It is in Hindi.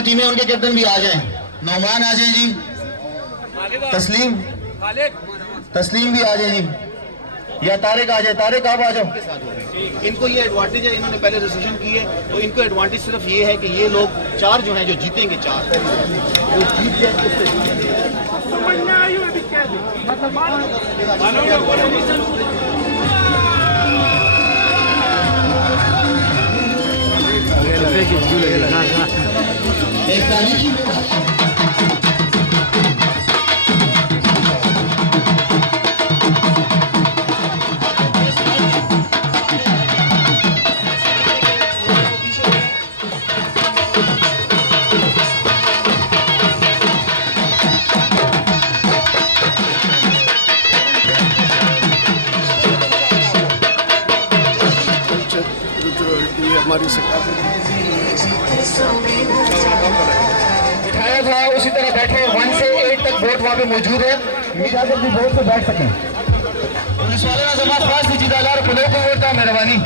हैं टीमें, उनके कैप्टन भी आ जाएं। नौमान आ जाए जी, तस्लीम भी आ जाए जी, या तारिक आ जाए। तारिक आप आ जाओ। इनको ये एडवांटेज है, इन्होंने पहले रजिस्ट्रेशन की है, तो इनको एडवांटेज सिर्फ ये है कि ये लोग 4 जो हैं जो जीतेंगे, 4 जो जीत जाए हमारी बिठाया था उसी तरह बैठे। 1 से 8 तक वोट वहाँ पे मौजूद है, मीडिया से भी वोट से बैठ सकें। पुलिस वाले ना जमा खास दीजिएदार खुले को वोट था मेहरबानी।